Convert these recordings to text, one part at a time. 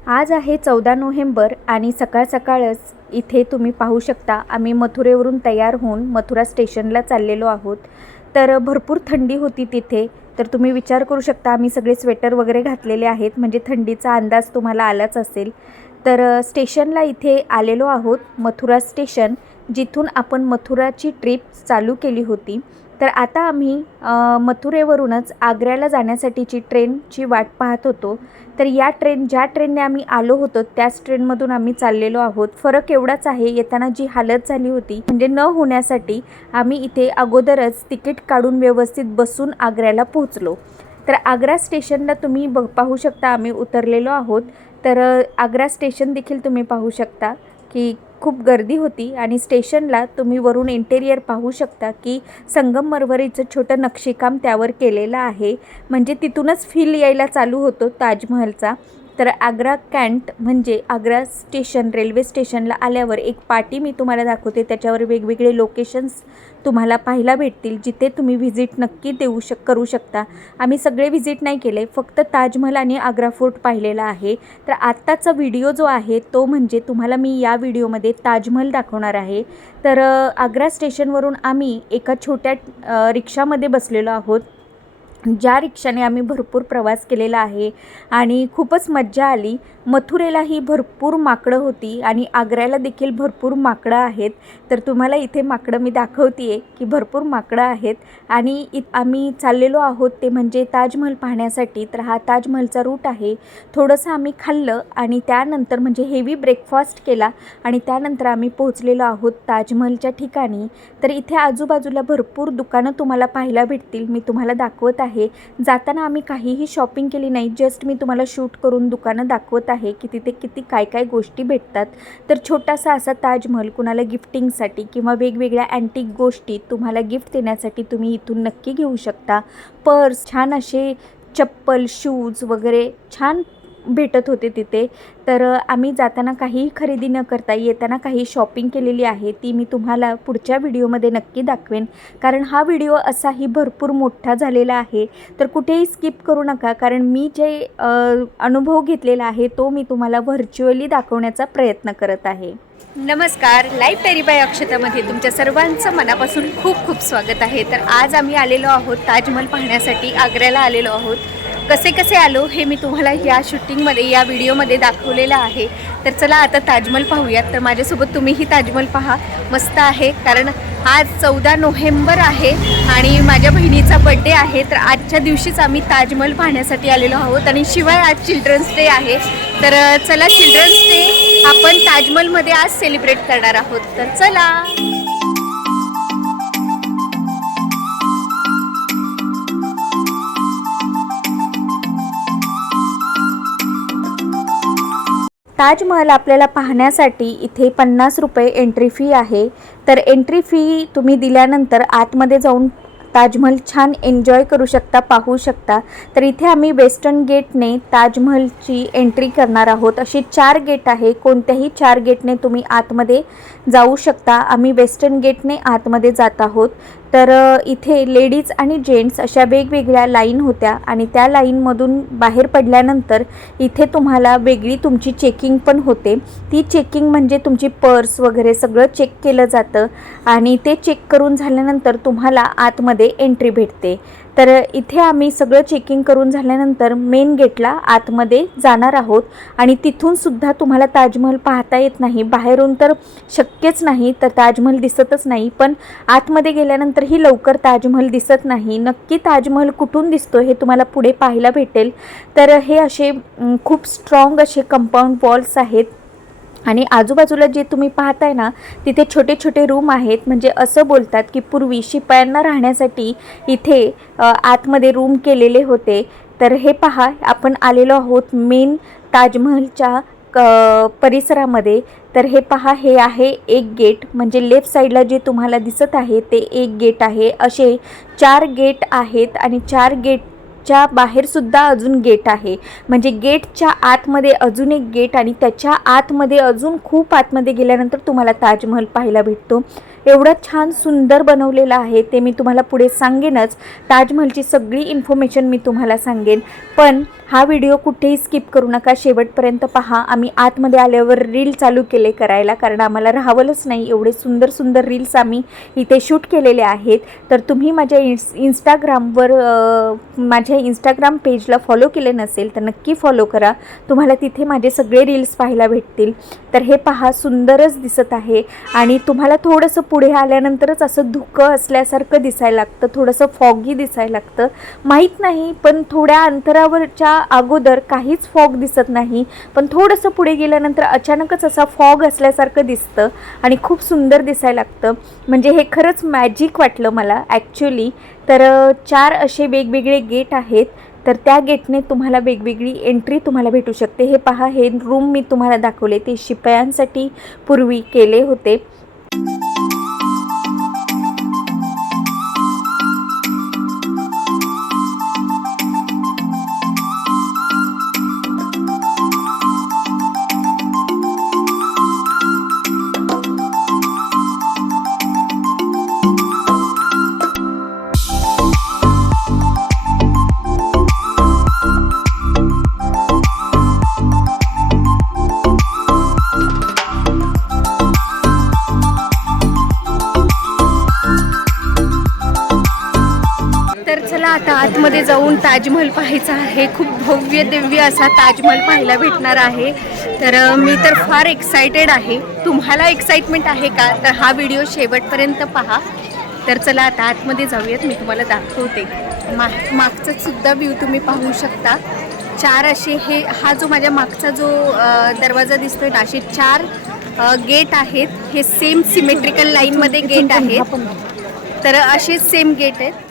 आज आहे 14 नोव्हेंबर आणि सकाळ सकाळच इथे तुम्ही पाहू शकता आम्ही मथुरेवरून तयार होऊन मथुरा स्टेशनला चाललेलो आहोत। तर भरपूर थंडी होती तिथे, तर तुम्ही विचार करू शकता आम्ही सगळे स्वेटर वगैरे घातलेले आहेत, म्हणजे थंडीचा अंदाज तुम्हाला आलाच असेल। तर स्टेशनला इथे आलेलो आहोत, मथुरा स्टेशन, जिथून आपण मथुराची ट्रिप चालू केली होती। तर आता आम्ही मथुरेवरूनच आग्र्याला जाण्यासाठीची ट्रेनची वाट पाहत होतो। तर ज्या ट्रेनने आम्ही आलो होतो त्याच ट्रेनमधून आम्ही चाललेलो आहोत। फरक एवढाच आहे, येताना जी हालत झाली होती म्हणजे न होण्यासाठी आम्ही इथे अगोदरच तिकीट काढून व्यवस्थित बसून आग्र्याला पोहोचलो। तर आग्रा स्टेशनला तुम्ही पाहू शकता आम्ही उतरलेलो आहोत। तर आग्रा स्टेशन देखील तुम्ही पाहू शकता की खूप गर्दी होती आणि स्टेशनला तुम्ही वरून इंटेरियर पाहू शकता की संगमरवरीचं छोटं नक्षीकाम त्यावर केलेलं आहे, म्हणजे तिथूनच फील यायला चालू होतो ताजमहलचा। तर आग्रा कॅन्ट म्हणजे आग्रा स्टेशन रेल्वे स्टेशनला आल्यावर एक पाटी मी तुम्हाला दाखवते, त्याच्यावर वेगवेगळे लोकेशन्स तुम्हाला पाहायला भेटतील जिथे तुम्ही व्हिजिट नक्की करू शकता। आम्ही सगळे व्हिजिट नाही केले, फक्त ताजमहल आणि आग्रा फोर्ट पाहिलेला आहे। तर आत्ताचा व्हिडिओ जो आहे तो म्हणजे तुम्हाला मी या व्हिडिओमध्ये ताजमहल दाखवणार आहे। तर आग्रा स्टेशनवरून आम्ही एका छोट्या रिक्षामध्ये बसलेलो आहोत, ज्या रिक्षाने आम्ही भरपूर प्रवास केलेला आहे आणि खूपच मज्जा आली। मथुरेलाही भरपूर माकडं होती आणि आग्र्याला देखील भरपूर माकडं आहेत। तर तुम्हाला इथे माकडं मी दाखवते की भरपूर माकडं आहेत आणि आम्ही चाललेलो आहोत ते म्हणजे ताजमहल पाहण्यासाठी। तर हा ताजमहलचा रूट आहे। थोडंसं आम्ही खाल्लं आणि त्यानंतर म्हणजे हेवी ब्रेकफास्ट केला आणि त्यानंतर आम्ही पोहोचलेलो आहोत ताजमहलच्या ठिकाणी। तर इथे आजूबाजूला भरपूर दुकानं तुम्हाला पाहायला भेटतील, मी तुम्हाला दाखवत आहे। जाताना आम्ही काहीही शॉपिंग केली नाही, जस्ट मी तुम्हाला शूट करून दुकानं दाखवत आहे की तिथे किती काय काय गोष्टी भेटतात। तर छोटासा असा ताजमहल कुणाला गिफ्टिंगसाठी किंवा वेगवेगळ्या अँटिक गोष्टी तुम्हाला गिफ्ट देण्यासाठी तुम्ही इथून नक्की घेऊ शकता। पर्स, छान असे चप्पल, शूज वगैरे छान भेटत होते तिथे। तर आम्ही जाताना काहीही खरेदी न करता येताना काही शॉपिंग केलेली आहे, ती मी तुम्हाला पुढच्या व्हिडिओमध्ये नक्की दाखवेन, कारण हा व्हिडिओ असाही भरपूर मोठा झालेला आहे। तर कुठेही स्किप करू नका, कारण मी जे अनुभव घेतलेला आहे तो मी तुम्हाला व्हर्च्युअली दाखवण्याचा प्रयत्न करत आहे। नमस्कार, लाईव्ह डायरी बाय अक्षतामध्ये तुमच्या सर्वांचं मनापासून खूप खूप स्वागत आहे। तर आज आम्ही आलेलो आहोत ताजमहल पाहण्यासाठी, आग्र्याला आलेलो आहोत। कसे कसे आलो हे मी तुम्हाला या शूटिंगमध्ये या व्हिडिओमध्ये दाखवलेलं आहे। तर चला आता ताजमहल पाहूयात। तर माझ्यासोबत तुम्हीही ताजमहल पहा, मस्त आहे, कारण आज 14 नोव्हेंबर आहे आणि माझ्या बहिणीचा बड्डे आहे। तर आजच्या दिवशीच आम्ही ताजमहल पाहण्यासाठी आलेलो आहोत आणि शिवाय आज चिल्ड्रन्स डे आहे। तर चला चिल्ड्रन्स डे आपण ताजमहलमध्ये आज सेलिब्रेट करणार आहोत। तर चला। ताजमहल आपल्याला पाहण्यासाठी इथे 50 रुपये एंट्री फी आहे। तर एंट्री फी तुम्ही दिल्यानंतर आतमध्ये जाऊन ताजमहल छान एन्जॉय करू शकता, पाहू शकता। तर इथे आम्ही वेस्टर्न गेटने ताजमहलची एंट्री करणार आहोत। अशी 4 गेट आहे, कोणत्याही 4 गेटने तुम्ही आतमध्ये जाऊ शकता। आम्ही वेस्टर्न गेटने आतमध्ये जात आहोत। तर इथे लेडीज आणि जेंट्स अशा वेगवेगळ्या लाईन होत्या आणि त्या लाईनमधून बाहेर पडल्यानंतर इथे तुम्हाला वेगळी तुमची चेकिंग पण होते। ती चेकिंग म्हणजे तुमची पर्स वगैरे सगळं चेक केलं जातं आणि ते चेक करून झाल्यानंतर तुम्हाला आतमध्ये एंट्री भेटते। तर इथे आम्ही सगळं चेकिंग करून झाल्यानंतर मेन गेटला आतमध्ये जाणार आहोत आणि तिथून सुद्धा तुम्हाला ताजमहल पाहता येत नाही, बाहेरून तर शक्यच नाही, तर ताजमहल दिसतच नाही। पण आतमध्ये गेल्यानंतरही लवकर ताजमहल दिसत नाही। नक्की ताजमहल कुठून दिसतो हे तुम्हाला पुढे पाहायला भेटेल। तर हे असे खूप स्ट्रॉंग असे कंपाऊंड वॉल्स आहेत आणि आजूबाजूला जे तुम्ही पाहताय ना तिथे छोटे छोटे रूम आहेत, म्हणजे असं बोलतात की पूर्वी शिपायांना राहण्यासाठी इथे आतमध्ये रूम केलेले होते। तर हे पहा, आपण आलेलो आहोत मेन ताजमहलच्या परिसरामध्ये। तर हे पहा, हे आहे एक गेट, म्हणजे लेफ्ट साईडला जे तुम्हाला दिसत आहे ते एक गेट आहे। असे 4 गेट आहेत आणि 4 गेटच्या बाहेरसुद्धा अजून गेट आहे, म्हणजे गेटच्या आतमध्ये अजून एक गेट आणि त्याच्या आतमध्ये अजून खूप आतमध्ये गेल्यानंतर तुम्हाला ताजमहल पाहायला भेटतो। एवढं छान सुंदर बनवलेलं आहे ते मी तुम्हाला पुढे सांगेनच। ताजमहलची सगळी इन्फॉर्मेशन मी तुम्हाला सांगेन, पण हा व्हिडिओ कुठेही स्किप करू नका, शेवटपर्यंत पहा। आम्ही आतमध्ये आल्यावर रील चालू केले करायला, कारण आम्हाला राहावलंच नाही, एवढे सुंदर सुंदर रील्स आम्ही इथे शूट केलेले आहेत। तर तुम्ही माझ्या इंस्टाग्रामवर माझ्या इंस्टाग्राम पेजला फॉलो केले नसेल तर नक्की फॉलो करा, तुम्हाला तिथे माझे सगळे रील्स पाहायला भेटतील। तर हे पहा, सुंदरच दिसत आहे आणि तुम्हाला थोडंसं पुढे आल्यानंतरच असं धुकं असल्यासारखं दिसायला लागतं, थोडंसं फॉगी दिसायला लागतं, माहीत नाही, पण थोड्या अंतरावरच्या अगोदर काहीच फॉग दिसत नाही, पण थोडंसं पुढे गेल्यानंतर अचानकच असा फॉग असल्यासारखं दिसतं आणि खूप सुंदर दिसायला लागतं। म्हणजे हे खरंच मॅजिक वाटलं मला ॲक्च्युली। तर 4 असे वेगवेगळे गेट आहेत, तर त्या गेटने तुम्हाला वेगवेगळी एंट्री तुम्हाला भेटू शकते। हे पहा, हे रूम मी तुम्हाला दाखवले ते शिपायांसाठी पूर्वी केले होते। तर चला आता आतमध्ये जाऊन ताजमहल पाहायचा आहे। खूप भव्य दिव्य असा ताजमहल पाहायला भेटणार आहे। तर मी तर फार एक्सायटेड आहे। तुम्हाला एक्साइटमेंट आहे का? तर हा व्हिडिओ शेवटपर्यंत पहा। तर चला आता आतमध्ये जाऊयात, मी तुम्हाला दाखवते। मागचा सुद्धा व्ह्यू तुम्ही पाहू शकता। 4 असे हा जो माझ्या मागचा जो दरवाजा दिसतोय ना, असे 4 गेट आहेत। हे सेम सिमेट्रिकल लाईनमध्ये गेट आहेत, तर असे सेम गेट आहेत।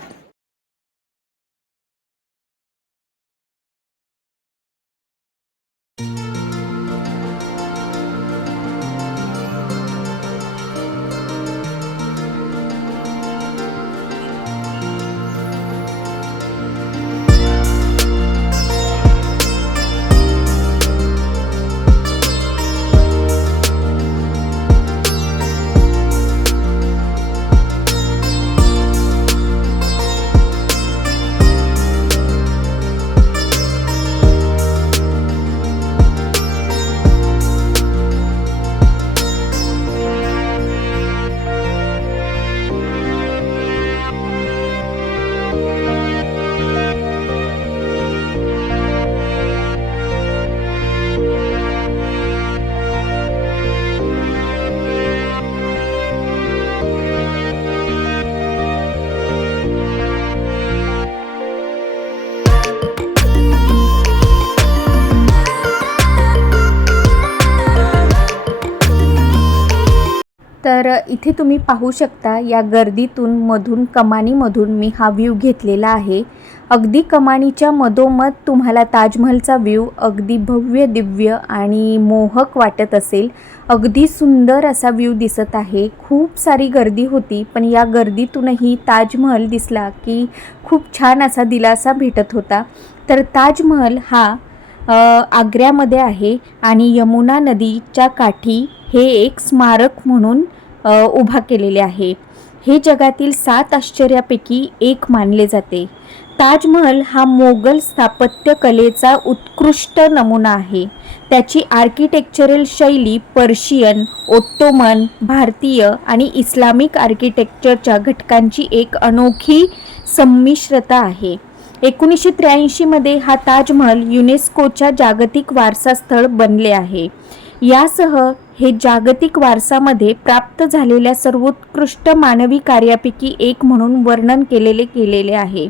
तर इथे तुम्ही पाहू शकता, या गर्दीतून कमानीमधून मी हा व्ह्यू घेतलेला आहे। अगदी कमानीच्या मधोमध तुम्हाला ताजमहलचा व्ह्यू अगदी भव्य दिव्य आणि मोहक वाटत असेल। अगदी सुंदर असा व्ह्यू दिसत आहे। खूप सारी गर्दी होती, पण या गर्दीतूनही ताजमहल दिसला की खूप छान असा दिलासा भेटत होता। तर ताजमहल हा आग्र्यामध्ये आहे आणि यमुना नदीच्या काठी हे एक स्मारक म्हणून उभा केलेले आहे। हे जगातील 7 आश्चर्यापैकी एक मानले जाते। ताजमहल हा मोगल स्थापत्य कलेचा उत्कृष्ट नमुना आहे। त्याची आर्किटेक्चरल शैली पर्शियन, ओट्टोमन, भारतीय आणि इस्लामिक आर्किटेक्चरच्या घटकांची एक अनोखी संमिश्रता आहे। 1983 मध्ये हा ताजमहल युनेस्कोच्या जागतिक वारसा स्थळ बनले आहे। यासह हे जागतिक वारसामध्ये प्राप्त झालेल्या सर्वोत्कृष्ट मानवी कार्यापैकी एक म्हणून वर्णन केलेले आहे।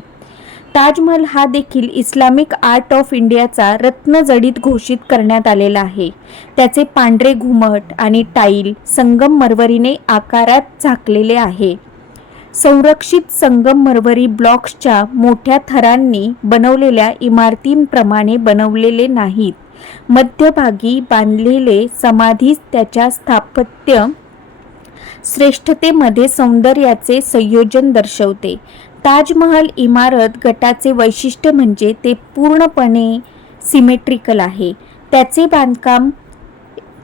ताजमहल हा देखील इस्लामिक आर्ट ऑफ इंडियाचा रत्नजडीत घोषित करण्यात आलेला आहे। त्याचे पांढरे घुमट आणि टाईल संगमरवरीने आकारात झाकलेले आहे। संरक्षित संगमरवरी ब्लॉक्सच्या मोठ्या थरांनी बनवलेल्या इमारतींप्रमाणे बनवलेले नाहीत। मध्यभागी बांधलेले समाधी त्याच्या स्थापत्य श्रेष्ठतेमध्ये सौंदर्याचे संयोजन दर्शवते। ताजमहल इमारत गटाचे वैशिष्ट्य म्हणजे ते पूर्णपणे सिमेट्रिकल आहे। त्याचे बांधकाम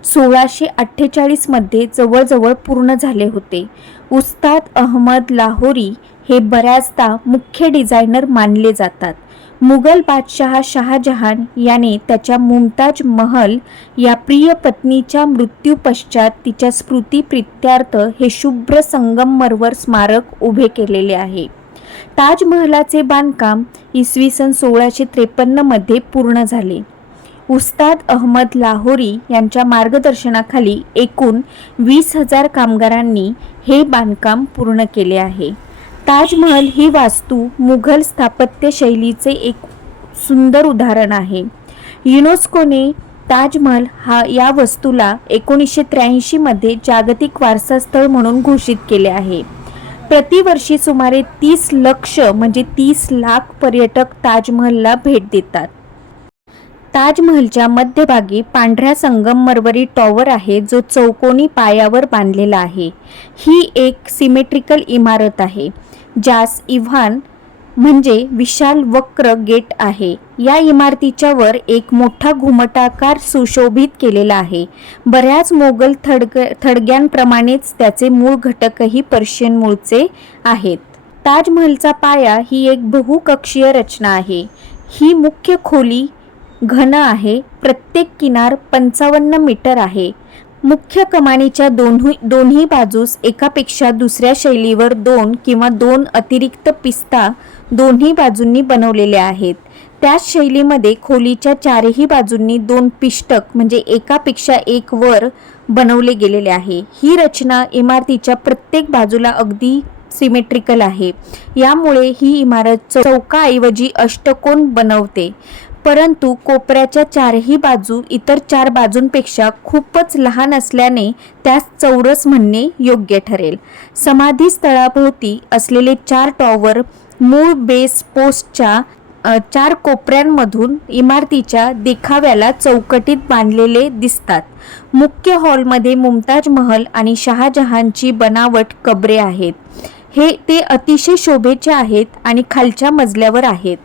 1648 मध्ये जवळजवळ पूर्ण झाले होते। उस्ताद अहमद लाहोरी हे बऱ्याचदा मुख्य डिझायनर मानले जातात। मुघल बादशहा शहाजहान याने त्याच्या मुमताज महल या प्रिय पत्नीच्या मृत्यूपश्चात तिच्या स्मृतीप्रित्यर्थ हे शुभ्र संगमरवर स्मारक उभे केलेले आहे. ताजमहलाचे बांधकाम इसवी सन 1653 मध्ये पूर्ण झाले. उस्ताद अहमद लाहोरी यांच्या मार्गदर्शनाखाली एकूण 20,000 कामगारांनी हे बांधकाम पूर्ण केले आहे. ताजमहल ही वास्तू मुघल स्थापत्य शैलीचे एक सुंदर उदाहरण आहे. युनेस्कोने ताजमहल या वस्तूला 1983 मध्ये जागतिक वारसा स्थळ म्हणून घोषित केले आहे. प्रतिवर्षी सुमारे 30 लाख पर्यटक ताजमहलला भेट देतात. ताजमहलच्या मध्यभागी पांढऱ्या संगमरवरी टॉवर आहे जो चौकोनी पायावर बांधलेला आहे. ही एक सिमेट्रिकल इमारत आहे ज्यास इव्हान म्हणजे विशाल वक्र गेट आहे. या इमारतीच्या वर एक मोठा घुमटाकार सुशोभित केलेला आहे. बऱ्याच मोगल थडग्यांप्रमाणेच त्याचे मूळ घटकही पर्शियन मूळचे आहेत. ताजमहलचा पाया ही एक बहुकक्षीय रचना आहे. ही मुख्य खोली घन आहे. प्रत्येक किनार 55 मीटर आहे. मुख्य कमानीच्या दोन्ही बाजूस एकापेक्षा दुसऱ्या शैलीवर 2 किंवा 2 अतिरिक्त पिस्ता दोन्ही बाजूंनी बनवलेले आहेत. त्याच शैलीमध्ये खोलीच्या चारही बाजूंनी 2 पिष्टक म्हणजे एकापेक्षा एक वर बनवले गेलेले आहे. ही रचना इमारतीच्या प्रत्येक बाजूला अगदी सिमेट्रिकल आहे. यामुळे ही इमारत चौकाऐवजी अष्टकोन बनवते. परंतु कोपऱ्याच्या चारही बाजू इतर 4 बाजूंपेक्षा खूपच लहान असल्याने त्यास चौरस म्हणणे योग्य ठरेल. समाधी स्थळाभोवती असलेले 4 टॉवर मूळ बेस पोस्टच्या 4 कोपऱ्यांमधून इमारतीच्या देखाव्याला चौकटीत बांधलेले दिसतात. मुख्य हॉलमध्ये मुमताज महल आणि शहाजहानची बनावट कबरे आहेत. ते अतिशय शोभेचे आहेत आणि खालच्या मजल्यावर आहेत.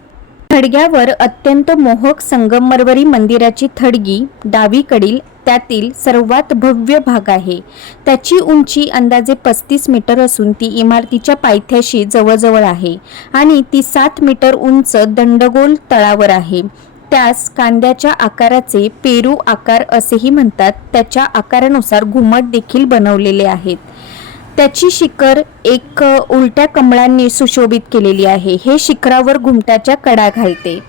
थडग्यावर अत्यंत मोहक संगमरवरी मंदिराची थडगी डावीकडील त्यातील सर्वात भव्य भाग आहे. त्याची उंची अंदाजे 35 मीटर असून ती इमारतीच्या पायथ्याशी जवळजवळ आहे आणि ती 7 मीटर उंच दंडगोल तळावर आहे. त्यास कांद्याच्या आकाराचे पेरू आकार असेही म्हणतात. त्याच्या आकारानुसार घुमट देखील बनवलेले आहेत. त्याची शिखर एक उलट्या कमळांनी सुशोभित केलेली आहे. हे शिखरावर घुमटाच्या कडा घालते.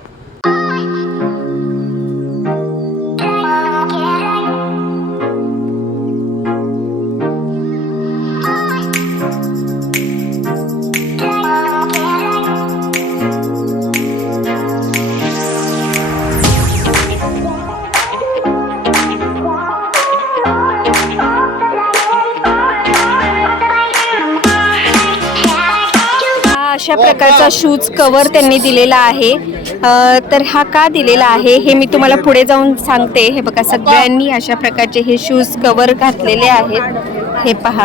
अशा प्रकारचा शूज कवर त्यांनी दिलेला आहे. तर हा का दिलेला आहे हे मी तुम्हाला पुढे जाऊन सांगते. हे बघा, सगळ्यांनी अशा प्रकारचे हे शूज कवर घातलेले आहेत. हे पहा,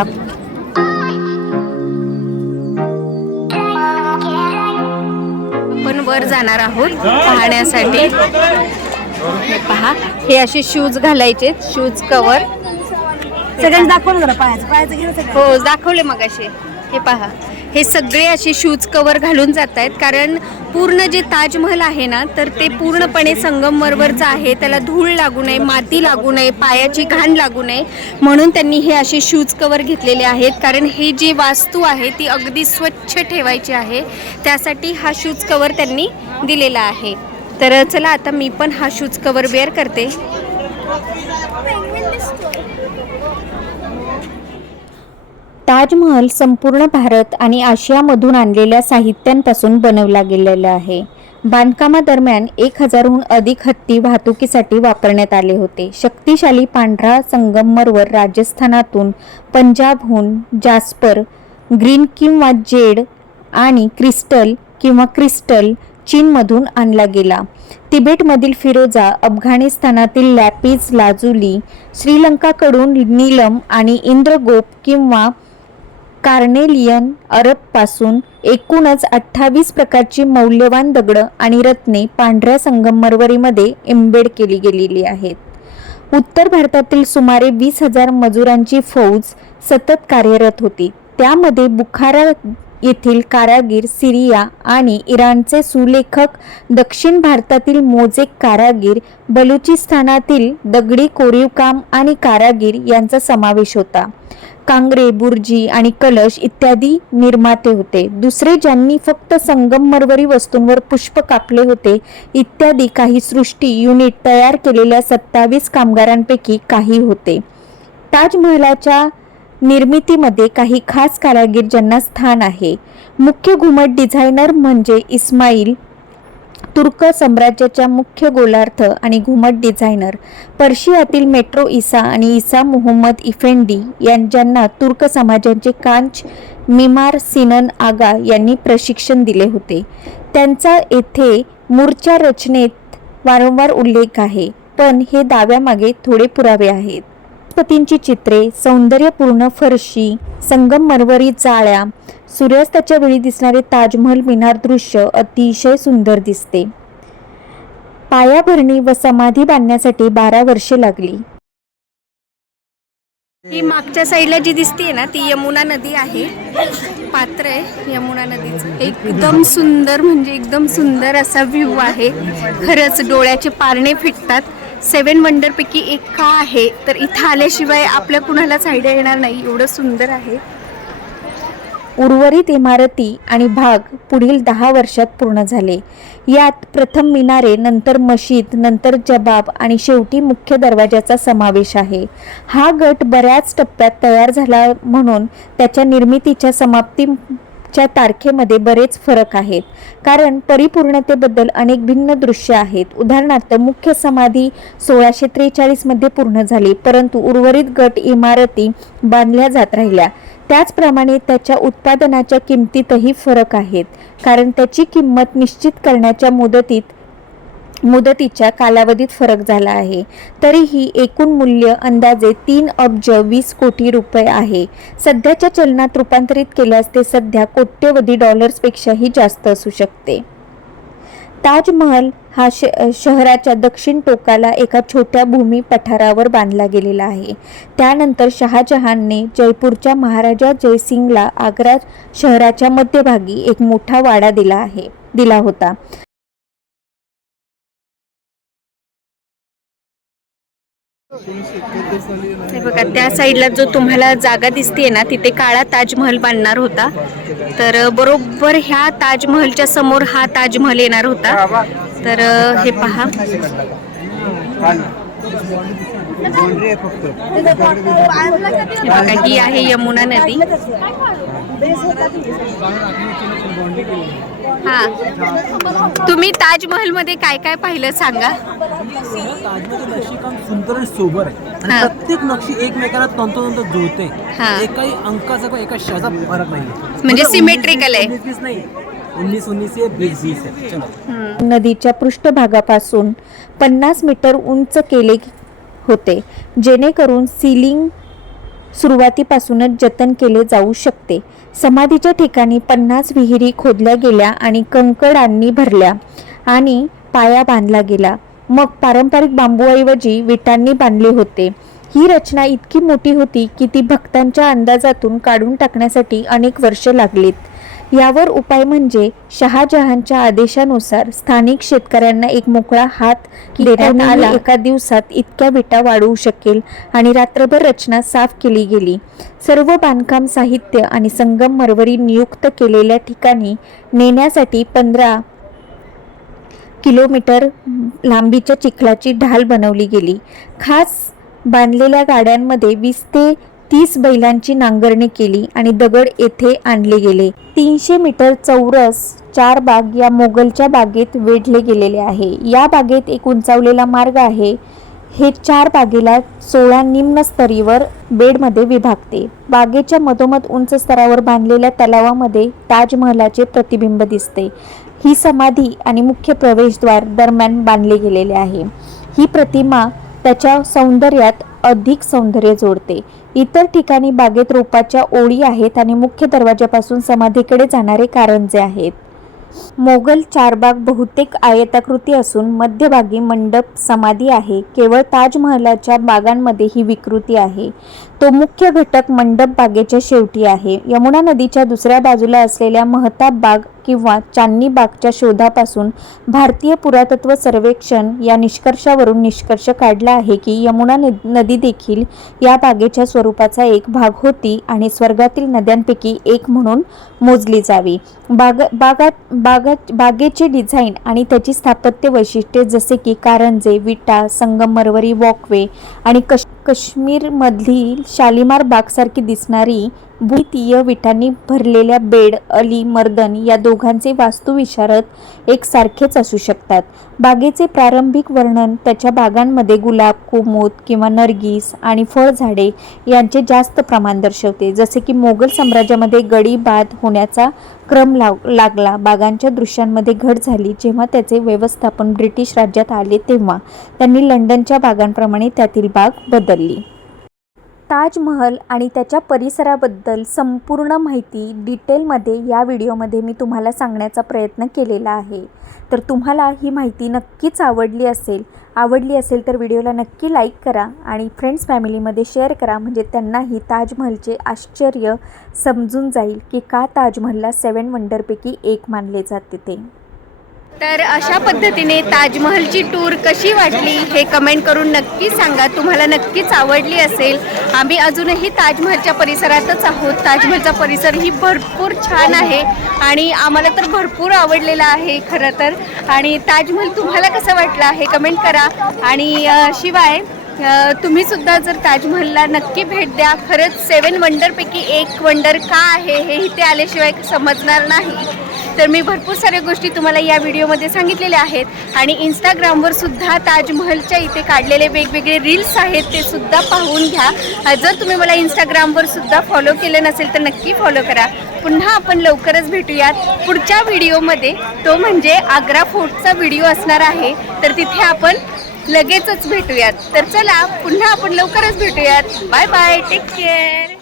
आपण वर जाणार आहोत पाहण्यासाठी. हे पहा, हे असे शूज घालायचे, शूज कवर सगळ्यांनी दाखवलं जरा पायाचं घेऊन. हो, दाखवले मग असे. हे पहा, हे सगळे असे शूज कवर घालून जात आहेत कारण पूर्ण जे ताजमहल आहे ना तर ते पूर्णपणे संगमरवरचं आहे. त्याला धूळ लागू नये, माती लागू नये, पायाची घाण लागू नये म्हणून त्यांनी हे असे शूज कवर घेतलेले आहेत. कारण हे जी वास्तू आहे ती अगदी स्वच्छ ठेवायची आहे, त्यासाठी हा शूज कवर त्यांनी दिलेला आहे. तर चला आता मी पण हा शूज कवर वेअर करते. ताजमहल संपूर्ण भारत आणि आशियामधून आणलेल्या साहित्यांपासून बनवला गेलेला आहे. बांधकामादरम्यान 1000हून अधिक हत्ती वाहतुकीसाठी वापरण्यात आले होते. शक्तिशाली पांढरा संगमरवर राजस्थानातून, पंजाबहून जास्पर, ग्रीन किंवा जेड आणि क्रिस्टल चीनमधून आणला गेला. तिबेटमधील फिरोजा, अफगाणिस्तानातील लॅपिज लाजुली, श्रीलंकाकडून नीलम आणि इंद्रगोप किंवा कार्नेलियन अरबपासून एकूणच 28 प्रकारची मौल्यवान दगड आणि रत्ने पांढऱ्या संगमरवरीमध्ये एम्बेड केली गेलेली आहेत. उत्तर भारतातील सुमारे 20,000 मजुरांची फौज सतत कार्यरत होती. त्यामध्ये बुखारा येथील कारागीर, सिरिया आणि इराणचे सुलेखक, दक्षिण भारतातील मोजेक कारागीर, बलुचिस्तानातील दगडी कोरीवकाम आणि कारागीर यांचा समावेश होता. कांगरे, बुर्जी आणि कलश इत्यादी निर्माते होते. दुसरे ज्यांनी फक्त संगमरवरी वस्तूंवर पुष्प कापले होते इत्यादी काही सृष्टी युनिट तयार केलेल्या 27 कामगारांपैकी काही होते. ताजमहालाच्या निर्मितीमध्ये काही खास कारागीर ज्यांना स्थान आहे. मुख्य घुमट डिझायनर म्हणजे इस्माईल, तुर्क साम्राज्याच्या मुख्य गोलार्ध आणि घुमट डिझायनर. पर्शियातील मेट्रो इसा आणि इसा मुहम्मद इफेंडी ज्यांना तुर्क समाजाचे कांच मिमार सिनन आगा यांनी प्रशिक्षण दिले होते. त्यांचा येथे मूर्छा रचनेत वारंवार उल्लेख आहे, पण हे दाव्यामागे थोडे पुरावे आहेत. वनस्पतींची चित्रे, सौंदर्यपूर्ण फरशी, संगमरवरी जाळ्या, सूर्यास्ताच्या वेळी दिसणारे ताजमहल मिनार दृश्य अतिशय सुंदर दिसते. पायाभरणी व समाधी बांधण्यासाठी 12 वर्षे लागली. ही मागच्या साईडला जी दिसते ना ती यमुना नदी आहे. पात्र आहे यमुना नदीचं. एकदम सुंदर म्हणजे एकदम सुंदर असा व्ह्यू आहे. खरंच डोळ्याचे पारणे फिटतात. 7 वंडरपैकी एक का आहे तर इथं आल्याशिवाय आपल्या कुणालाच आयडिया येणार नाही, एवढं सुंदर आहे. उर्वरित इमारती आणि भाग पुढील 10 वर्षात पूर्ण झाले. यात प्रथम मिनारे, नंतर मशीद, नंतर जबाब आणि शेवटी मुख्य दरवाजाचा समावेश आहे. हा गट बऱ्याच टप्प्यात तयार झाला म्हणून त्याच्या निर्मितीच्या समाप्तीच्या तारखेमध्ये बरेच फरक आहेत, कारण परिपूर्णतेबद्दल अनेक भिन्न दृश्य आहेत. उदाहरणार्थ मुख्य समाधी 1643 मध्ये पूर्ण झाली, परंतु उर्वरित गट इमारती बांधल्या जात राहिल्या. त्याचप्रमाणे त्याच्या उत्पादनाच्या किमतीतही फरक आहेत, कारण त्याची किंमत निश्चित करण्याच्या मुदतीच्या कालावधीत फरक झाला आहे. तरीही एकूण मूल्य अंदाजे 3 अब्ज 20 कोटी रुपये आहे. सध्याच्या चलनात रूपांतरित केल्यास ते सध्या कोट्यवधी डॉलर्सपेक्षाही जास्त असू शकते. ताजमहल हा शहराच्या दक्षिण टोकाला एका छोट्या भूमी पठारावर बांधला गेलेला आहे. त्यानंतर शहाजहानने जयपूरच्या महाराजा जयसिंगला आग्रा शहराच्या मध्यभागी एक मोठा वाडा दिला होता. हे बघा त्या साईडला जो तुम्हाला जागा दिसते ना तिथे काळा ताजमहल बांधणार होता. तर बरोबर ह्या ताजमहलच्या समोर हा ताजमहल येणार होता. तर हे पहा, बघा ही आहे यमुना नदी. हा, तुम्ही ताजमहल मध्ये काय काय पाहिलं सांगा. ताजमहलचं नक्षीकाम सुंदर आणि सोबर आहे आणि प्रत्येक नक्षी एकमेकांना तंतोतंत जुळते. एकाही अंकाचा किंवा एका शहाचा फरक नाही, म्हणजे सिमेट्रिकल आहे. 19 नाही, 19 आहे, 20 आहे. चलो. नदीच्या पृष्ठभागापासून 50 मीटर उंच केले होते, जेणेकरून सीलिंग सुरुवातीपासूनच जतन केले जाऊ शकते. समाधीच्या ठिकाणी 50 विहिरी खोदल्या गेल्या आणि कंकडांनी भरल्या आणि पाया बांधला गेला. मग पारंपरिक बांबूऐवजी विटांनी बांधले होते. ही रचना इतकी मोठी होती की ती भक्तांच्या अंदाजातून काढून टाकण्यासाठी अनेक वर्षे लागलीत. यावर उपाय म्हणजे शहाजहानच्या आदेशानुसार स्थानिक शेतकऱ्यांना एक मोकळा हात देण्यात आला. एका दिवसात इतक्या विटा वाढवू शकेल आणि रात्रभर रचना साफ केली गेली. सर्व बांधकाम साहित्य आणि संगमरवरी नियुक्त केलेल्या ठिकाणी नेण्यासाठी 15 किलोमीटर लांबीच्या चिखलाची ढाल बनवली गेली. खास बांधलेल्या गाड्यांमध्ये 20 ते 30 बैलांची नांगरणी केली आणि दगड येथे आणले गेले. 300 मीटर चौरस 4 बाग या मोगलच्या बागेत वेढले गेलेले आहे. या बागेत एक उंचावलेला मार्ग आहे. हे 4 बागेला 16 निम्न स्तरीवर बेडमध्ये विभागते. बागेच्या मधोमध उंच स्तरावर बांधलेल्या तलावामध्ये ताजमहलाचे प्रतिबिंब दिसते. ही समाधी आणि मुख्य प्रवेशद्वार दरम्यान बांधले गेलेले आहे. ही प्रतिमा त्याच्या सौंदर्यात अधिक सौंदर्य जोडते. इतर ठिकाणी बागेत रोपाच्या ओळी आहेत आणि मुख्य दरवाजापासून समाधीकडे जाणारे कारंजे आहेत. मोगल चारबाग बहुतेक आयताकृती असून मध्यभागी मंडप समाधी आहे. केवळ ताजमहलाच्या बागांमध्ये ही विकृती आहे. तो मुख्य घटक मंडप बागेच्या शेवटी आहे. यमुना नदीच्या दुसऱ्या बाजूला असलेल्या महताब बाग किंवा चांदनी बागच्या शोधापासून भारतीय पुरातत्व सर्वेक्षण या निष्कर्षावरून निष्कर्ष काढला आहे की यमुना नदी देखील या बागेच्या स्वरूपाचा एक भाग होती आणि स्वर्गातील नद्यांपैकी एक म्हणून मोजली जावी. बागेचे डिझाईन आणि त्याची स्थापत्य वैशिष्ट्ये जसे की कारंजे, विटा, संगमरवरी वॉकवे आणि काश्मीरमधील शालिमार बागसारखी दिसणारी भूमितीय विटांनी भरलेल्या बेड अली मर्दन या दोघांचे वास्तुविशारद एकसारखेच असू शकतात. बागेचे प्रारंभिक वर्णन त्याच्या बागांमध्ये गुलाब, कुमुद किंवा नर्गिस आणि फळझाडे यांचे जास्त प्रमाण दर्शवते. जसे की मोगल साम्राज्यामध्ये गडी बाद होण्याचा क्रम लागला. बागांच्या दृश्यांमध्ये घट झाली जेव्हा त्याचे व्यवस्थापन ब्रिटिश राज्यात आले तेव्हा त्यांनी लंडनच्या बागांप्रमाणे त्यातील बाग बदलली. ताजमहल आणि त्याच्या परिसराबद्दल संपूर्ण माहिती डिटेलमध्ये या व्हिडिओमध्ये मी तुम्हाला सांगण्याचा प्रयत्न केलेला आहे. तर तुम्हाला ही माहिती नक्कीच आवडली असेल तर व्हिडिओला नक्की लाईक करा आणि फ्रेंड्स फॅमिलीमध्ये शेअर करा, म्हणजे त्यांनाही ताजमहलचे आश्चर्य समजून जाईल की का ताजमहलला 7 वंडरपैकी एक मानले जाते ते. तर अशा पद्धतीने ताजमहलची टूर कशी वाटली हे कमेंट करून नक्की सांगा. तुम्हाला नक्कीच आवडली असेल. आम्ही अजूनही ताजमहलच्या परिसरातच आहोत. ताजमहलचा परिसरही भरपूर छान आहे आणि आम्हाला तर भरपूर आवडलेला आहे खरं तर. आणि ताजमहल तुम्हाला कसं वाटला हे कमेंट करा. आणि शिवाय तुम्ही सुद्धा जर ताजमहलला नक्की भेट द्या. खरंच 7 वंडरपैकी एक वंडर का आहे हे इथे आल्याशिवाय समजणार नाही. तर मी भरपूर साऱ्या गोष्टी तुम्हाला या व्हिडिओमध्ये सांगितलेल्या आहेत आणि इंस्टाग्रामवर सुद्धा ताजमहलच्या इथे काढलेले वेगवेगळे रील्स आहेत ते सुद्धा पाहून घ्या. जर तुम्ही मला इंस्टाग्रामवर सुद्धा फॉलो केलं नसेल तर नक्की फॉलो करा. पुन्हा आपण लवकरच भेटूयात पुढच्या व्हिडिओमध्ये. तो म्हणजे आग्रा फोर्टचा व्हिडिओ असणार आहे. तर तिथे आपण लगेचच भेटूयात. तर चला पुन्हा आपण लवकरच भेटूयात. Bye bye, take care.